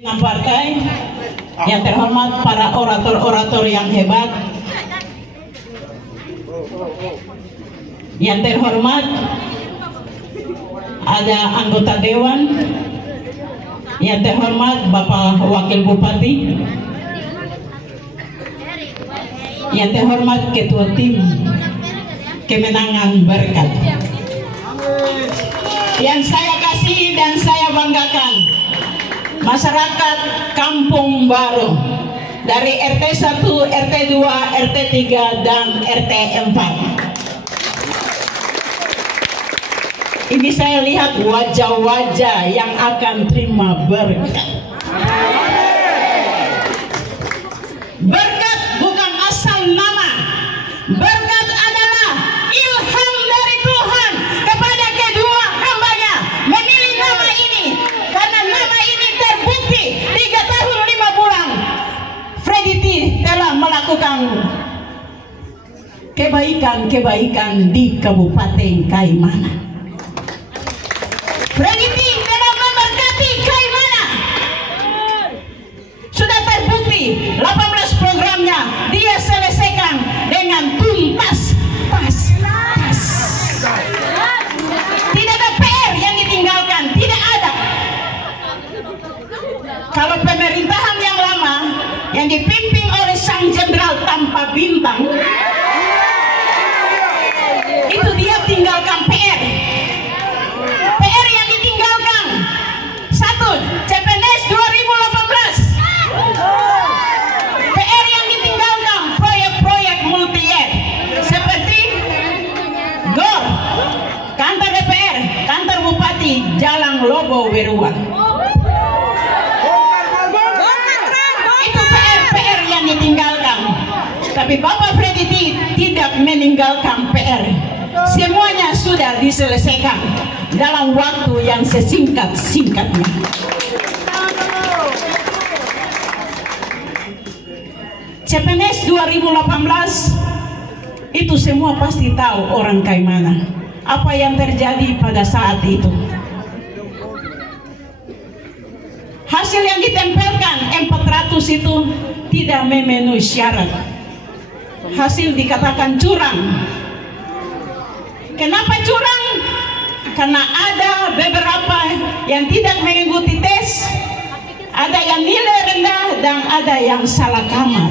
Partai yang terhormat, para orator-orator yang hebat, yang terhormat ada anggota dewan, yang terhormat Bapak Wakil Bupati, yang terhormat Ketua Tim Kemenangan Berkat, yang saya kasih dan saya banggakan, masyarakat Kampung Baru dari RT 1, RT 2, RT 3, dan RT 4. Ini saya lihat wajah-wajah yang akan terima berkat. Berkat bukan asal nama. Berkat adalah ilham dari Tuhan kepada kedua hambanya memilih nama ini, karena nama ini terbukti 3 tahun 5 bulan Freddy T telah melakukan kebaikan-kebaikan di Kabupaten Kaimana. Freddy T telah memberkati Kaimana. Sudah terbukti 18 programnya dia selesaikan dengan tuntas. Tidak ada PR yang ditinggalkan, tidak ada. Kalau pemerintahan yang lama yang dipimpin oleh sang jenderal tanpa bintang, itu dia tinggalkan PR. PR yang ditinggalkan, 1, CPNS 2018. PR yang ditinggalkan, proyek-proyek multi-year seperti GOR, kantor DPR, kantor Bupati, Jalan Lobo Werua. Itu PR yang ditinggalkan. Tapi Bapak Freddy T tidak meninggalkan PR. Semuanya sudah diselesaikan dalam waktu yang sesingkat-singkatnya. CPNS 2018 itu semua pasti tahu orang Kaimana apa yang terjadi pada saat itu. Hasil yang ditempelkan 400 itu tidak memenuhi syarat. Hasil dikatakan curang. Kenapa curang? Karena ada beberapa yang tidak mengikuti tes, ada yang nilai rendah, dan ada yang salah kamar.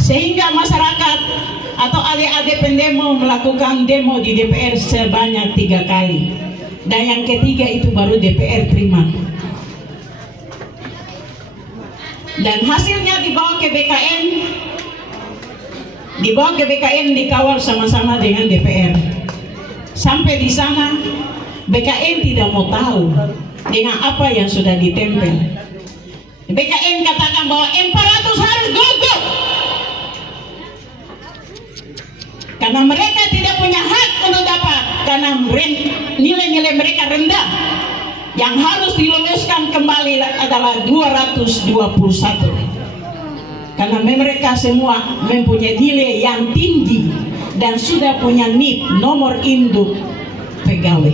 Sehingga masyarakat atau adik-adik pendemo melakukan demo di DPR sebanyak 3 kali, dan yang ketiga itu baru DPR terima. Dan hasilnya dibawa ke BKN. Dibawa ke BKN, dikawal sama-sama dengan DPR. Sampai di sana BKN tidak mau tahu dengan apa yang sudah ditempel. BKN katakan bahwa 400 harus gugur karena mereka tidak punya hak untuk dapat, karena nilai-nilai mereka rendah. Yang harus diluluskan kembali adalah 221. Karena mereka semua mempunyai nilai yang tinggi dan sudah punya NIP, nomor induk pegawai.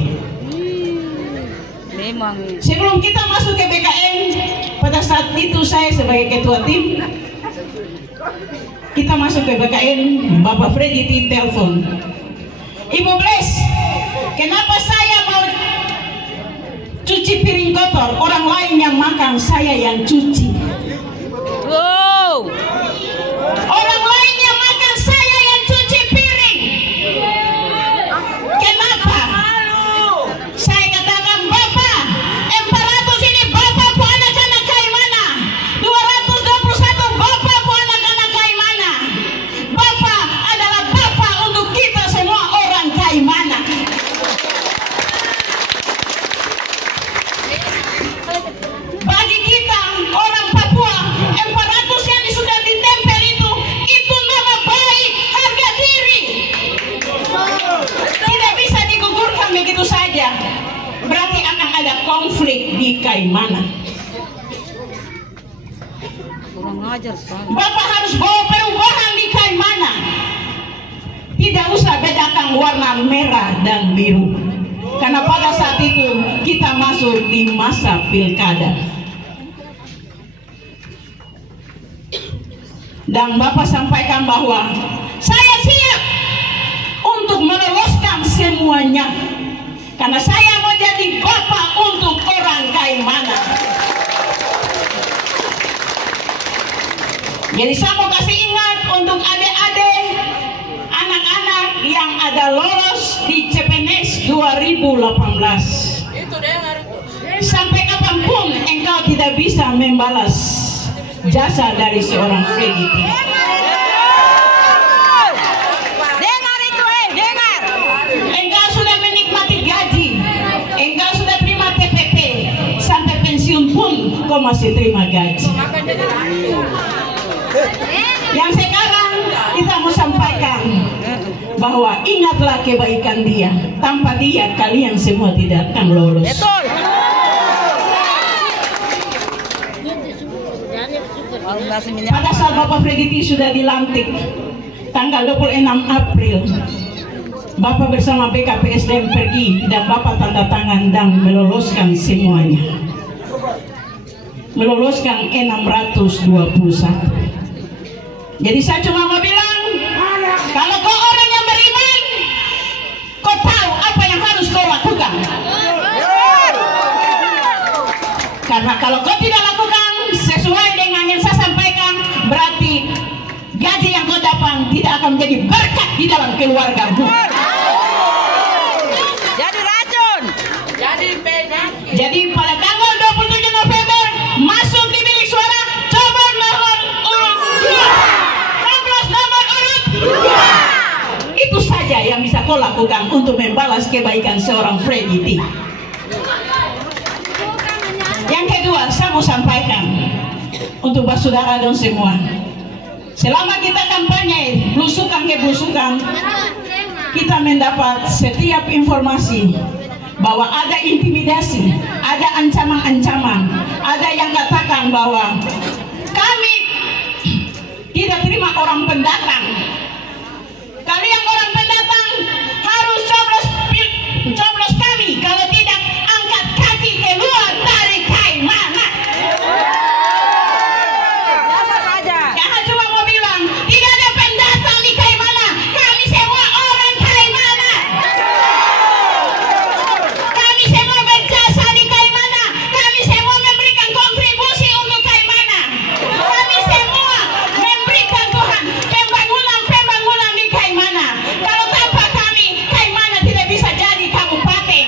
Sebelum kita masuk ke BKN, pada saat itu saya sebagai ketua tim, kita masuk ke BKN, Bapak Freddy T telepon, Ibu Bles, kenapa saya mau cuci piring kotor, orang lain yang makan, saya yang cuci. Orang lain yang makan, saya yang cuci piring. Kenapa? Saya katakan, Bapak, 400 ini Bapak pu anak-anak Kaimana, 221 Bapak pu anak-anak Kaimana. Bapak adalah Bapak untuk kita semua orang Kaimana. Bagi kita orang Papua, 400 yang sudah ditempel itu nama baik, harga diri. Tidak bisa digugurkan begitu saja. Berarti akan ada konflik di Kaimana. Bapak harus bawa perubahan di Kaimana. Tidak usah bedakan warna merah dan biru. Karena pada saat itu kita termasuk di masa pilkada. Dan Bapak sampaikan bahwa saya siap untuk meloloskan semuanya, karena saya mau jadi bapak untuk orang Kaimana. Jadi saya mau kasih ingat untuk adik-adik, anak-anak yang ada lolos di CPNS 2018. Sampai kapanpun engkau tidak bisa membalas jasa dari seorang Freddy. Dengar itu, dengar. Engkau sudah menikmati gaji, engkau sudah terima TPP, sampai pensiun pun kau masih terima gaji. Yang sekarang kita mau sampaikan bahwa ingatlah kebaikan dia. Tanpa dia kalian semua tidak akan lolos. Betul. Pada saat Bapak Freddy sudah dilantik tanggal 26 April, Bapak bersama BKPSDM pergi dan Bapak tanda tangan dan meloloskan semuanya, meloloskan 621. Jadi saya cuma mau bilang, kalau kau orang yang beriman, kau tahu apa yang harus kau lakukan. Karena kalau kau tidak lakukan sesuai dengan yang saya sampaikan, berarti gaji yang kau dapat tidak akan menjadi berkat di dalam keluargamu. Jadi racun. Jadi pada tanggal 27 November masuk di bilik suara, coba nomor urut 2, coblos nomor urut 2. Itu saja yang bisa kau lakukan untuk membalas kebaikan seorang Freddy. Yang kedua, saya mau sampaikan untuk saudara dan semua, selama kita kampanye belusukan ke belusukan, kita mendapat setiap informasi bahwa ada intimidasi, ada ancaman-ancaman, ada yang katakan bahwa kami tidak terima orang pendatang. Kalian orang pendatang harus coblos kami, kalau tidak angkat kaki keluar dari Kaimana. Jangan cuma mau bilang tidak ada pendatang di Kaimana. Kami semua orang Kaimana. Kami semua berjasa di Kaimana. Kami semua memberikan kontribusi untuk Kaimana. Kami semua memberikan Tuhan pembangunan di Kaimana. Kalau tanpa kami, Kaimana tidak bisa jadi kabupaten.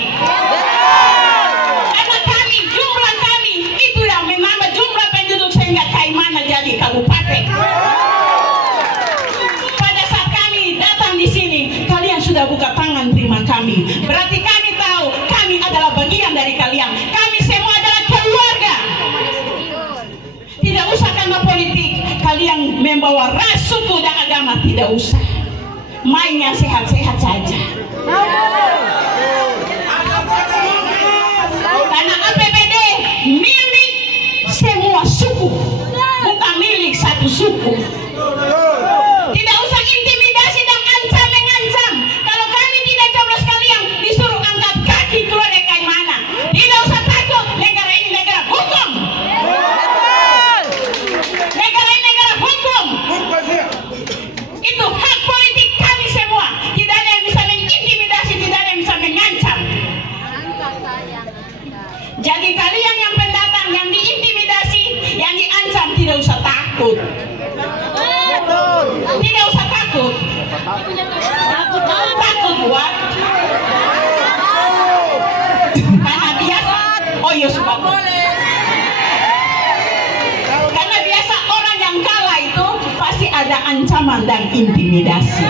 Karena kami, jumlah kami itu yang menambah jumlah penduduk sehingga Kaimana jadi kabupaten. Pada saat kami datang di sini, kalian sudah buka tangan terima kami. Berarti kami tahu kami adalah bagian dari kalian. Kami semua adalah keluarga. Tidak usah karena politik kalian membawa ras, suku dan agama, tidak usah. Mainnya sehat-sehat saja. Karena APBD milik semua suku, bukan milik satu suku. Tidak usah intimidasi dan ancam-mengancam. Kalau kami tidak coblos kalian, disuruh angkat kaki keluar dari Kaimana. Tidak usah takut, negara ini negara hukum. Negara ini negara hukum. Itu hak politik kami semua. Tidak ada yang bisa mengintimidasi, tidak ada yang bisa mengancam. Jadi kalian yang pendatang, yang diintimidasi, yang diancam, tidak usah takut. Tidak usah takut. Takut buat? Karena biasa. Oh iya, suka. Karena biasa orang yang kalah itu pasti ada ancaman dan intimidasi.